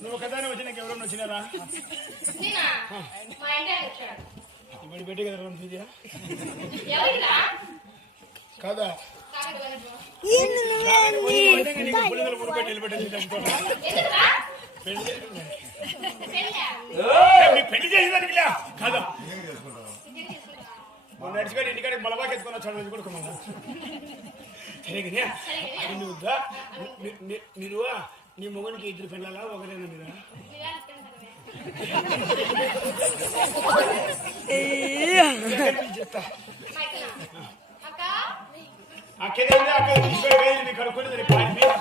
నువ్వు ఒకదానే వచ్చినాక ఎవరన్నా వచ్చినారా. ఇప్పుడు పెట్టి కదా? ఎవరిదా? కాదా? పెళ్ళి చేసేదానికి. కాదా? మొన్న నడిచికాడు ఇంటికాడికి మలబాకి ఎత్తుకొని వచ్చాడు రోజు కూడా కొన్నాను సరే కానీ నువ్వు మీరు నీ మొగనికి ఇద్దరు పిల్లలా ఒకరేనా మీరా. చెప్తా మా అక్కనా? అక్క? అక్కేదంటే అక్కడ తీసుకొని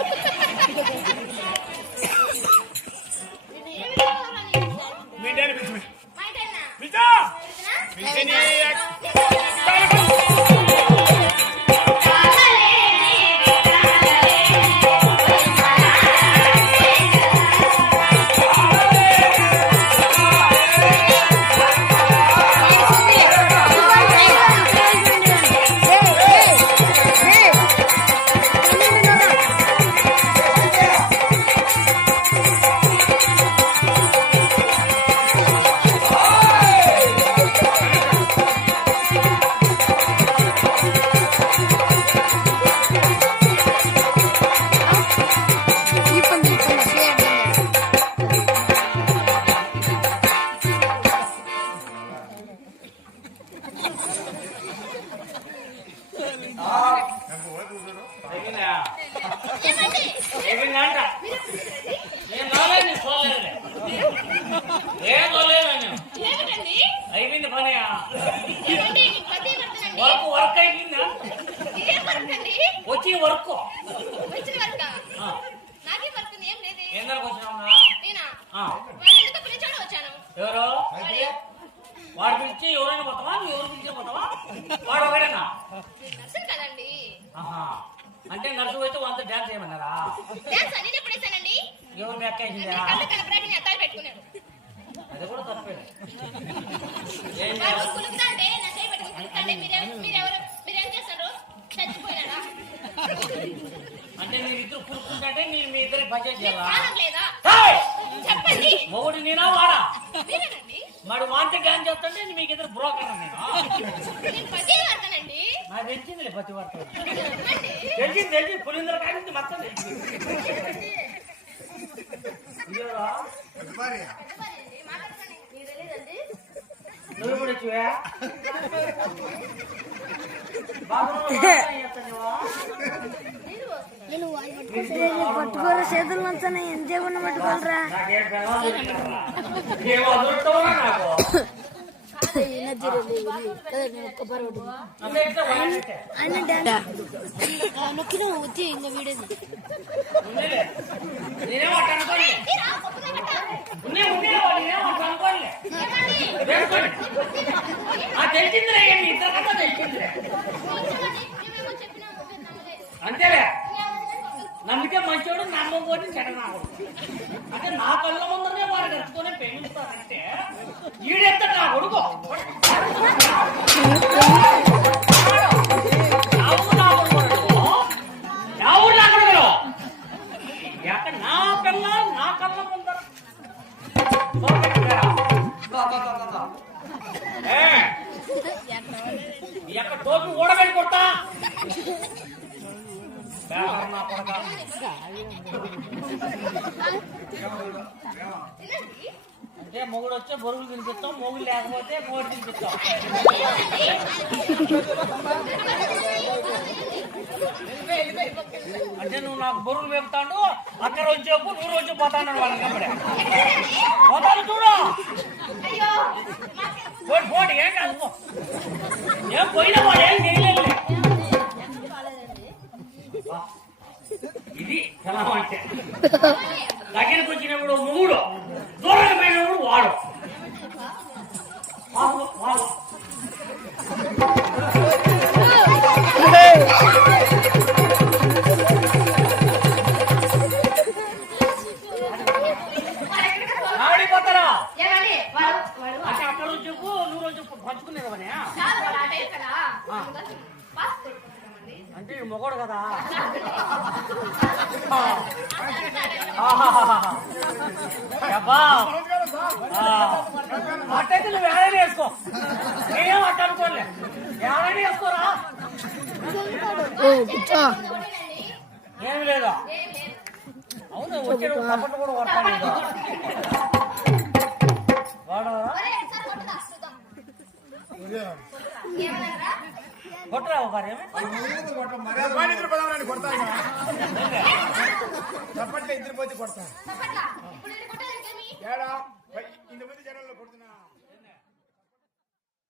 ఏమిందంట నేను రాలేదు నీ చూడలేదు ఏం చూడలేదు నేను ఏమిటండి? అయిపోయింది పని ఏమండి? నీకు పదే పడుతుందండి. వర్క్ వర్క్ అయిపోయిందా ఇదేం వర్క్ అండి? వచ్చి వర్క్. ఏందరకు. ఎవరు. వాడు పిలిచి ఎవరైనా పోతావా నువ్వు ఎవరు పిలిచి పోతావా వాడు ఒకడేనా నర్సుని కదండి. ఆహా. అంటే వాళ్ళతో డాన్స్ చేయమన్నారా డాన్స్ అని ఎప్పుడు వేశానండి? ఎవరు మీ అక్క వేసిందా నేను కళ్ళు కనపరాక నీ అద్దాలు పెట్టుకున్నాడు. అది కూడా తప్పే? కులుకుతాంటే, నా చేయి మీరేం- మీరెవరు? మీరేం చేస్తారు? చచ్చిపోయినారా? అంటే మీరిద్దరు పురుక్కుంటే మీరు మీ పనిచేసి మీకు చేయాలా! చెప్పండి మొగుడు నేనా వాడా మరి వాంటి డాన్స్ చేస్తుంటే మీకు ఇద్దరు బ్రోకర్ నేను పదే నాకు తెలిసిందిలే ప్రతి వార్త తెలిసింది తెలిసి పులిందర కాగింది మొత్తం తెలిసింది? నువ్వు కూడా? పట్టుకోరా చేతులు మంచాన ఎంతసేపు ఉన్న పట్టుకోరా. నొక్కిన వచ్చి ఇంకా వీడియో నమ్మితే మంచోడు నమ్మకపోతే చెడ నాకుడు అంటే నా కళ్ళ ముందరనే వాడు కట్టుకొని ప్రేమిస్తానంటే ఈడెత్త నా కొడుకు నా పిల్ల నా కళ్ళ ముందర? యొక్క టోపీ ఊడబెట్టి కొడతా? నా కొడకా. తినండి. అంటే మొగుడు వచ్చే బొరుగులు తినిపిస్తాం మొగుడు లేకపోతే మోడు తినిపిస్తాం అంటే నువ్వు నాకు బొరుగులు వేపుతాడు అక్కడ చెప్పు నువ్వు రోజు పోతాడు వాళ్ళకి అప్పుడే పోతాను చూడు పోటీ పోటీ ఏం కాదు. ఏం పోయినా వాడు ఏం చేయలేదు ఇది పిల్లం అంటే దగ్గరికి వచ్చినప్పుడు మూడు దూరంగా పోయినప్పుడు వాడు. చెప్పు నువ్వు చెప్పు. అటే మొగోడు కదా. అట్టయితే నువ్వు ఏడైనా వేసుకో. నేనేం అట్ట అనుకోలే ఏడైనా వేసుకోరా? ఏమి లేదా? అవును వచ్చాడు కప్పట్లు కూడా ఇక. వాడవరా ಕೊಟ್ರವ ಬಾರಿ ಇದ್ರ ಪದ ನಾನು ಕೊಡ್ತಾ ಇಲ್ಲ ಚಪ್ಪಟ್ಲೆ ಇದ್ರ ಬದಿ ಕೊಡ್ತಾ ಹೇಳ ಇಂದ ಬದಿ ಜನ ಕೊಡ್ತೀನ